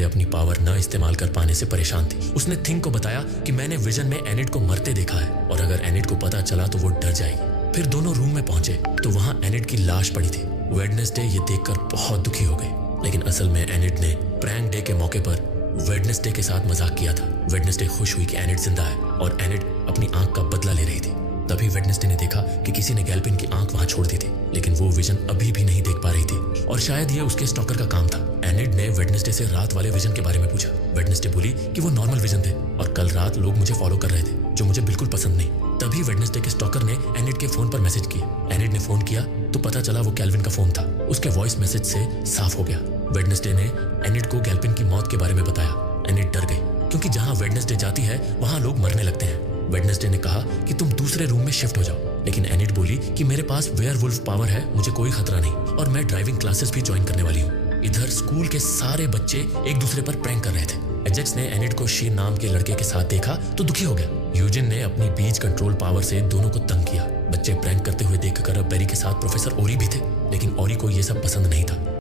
Wednesday अपनी power न इस्तेमाल कर पाने से परेशान थी। उसने थिंग को बताया कि मैंने विजन में एनिड को मरते देखा है और अगर एनिड को पता चला तो वो डर जाएगी। फिर दोनों रूम में पहुंचे तो वहां एनिड की लाश पड़ी थी। वेडनेसडे ये देखकर बहुत दुखी हो गई, लेकिन असल में एनिड ने प्रैंक डे के मौके पर वेडनेसडे के साथ मजाक किया था। वेडनेसडे खुश हुई कि एनिड जिंदा है और एनिड अपनी आंख का बदला ले रही थी। तभी वेडनेसडे ने देखा कि किसी ने गैल्पिन की आंख वहां छोड़ दी थी, लेकिन वो विजन अभी भी नहीं देख पा रही थी और शायद ये उसके स्टॉकर का काम था। एनिड ने वेडनेसडे से रात वाले विजन के बारे में पूछा। वेडनेसडे बोली कि वो नॉर्मल विजन थे और कल रात लोग मुझे फॉलो कर रहे थे, जो मुझे बिल्कुल पसंद नहीं। तभी वेडनेसडे के स्टॉकर ने एनिड के फोन पर मैसेज किया। एनिड ने फोन किया तो पता चला वो कैल्विन का फोन था। उसके वॉइस मैसेज से साफ हो गया। वेडनेसडे ने एनिड को गैल्पिन की मौत के बारे में बताया। एनिड डर गई क्योंकि जहां वेडनेसडे जाती है वहां लोग मरने लगते हैं। वेडनेसडे ने कहा कि तुम दूसरे रूम में शिफ्ट हो जाओ, लेकिन एनिड बोली कि मेरे पास वेयरवुल्फ पावर है, मुझे कोई खतरा नहीं और मैं ड्राइविंग क्लासेस भी ज्वाइन करने वाली हूँ। इधर स्कूल के सारे बच्चे एक दूसरे पर प्रैंक कर रहे थे। एजेक्स ने एनिड को शीन नाम के लड़के के साथ देखा तो दुखी हो गया। यूजिन ने अपनी बीच कंट्रोल पावर से दोनों को तंग किया। बच्चे प्रैंक करते हुए देखकर अब बेरी के साथ प्रोफेसर ओरी भी थे, लेकिन ओरी को ये सब पसंद नहीं था।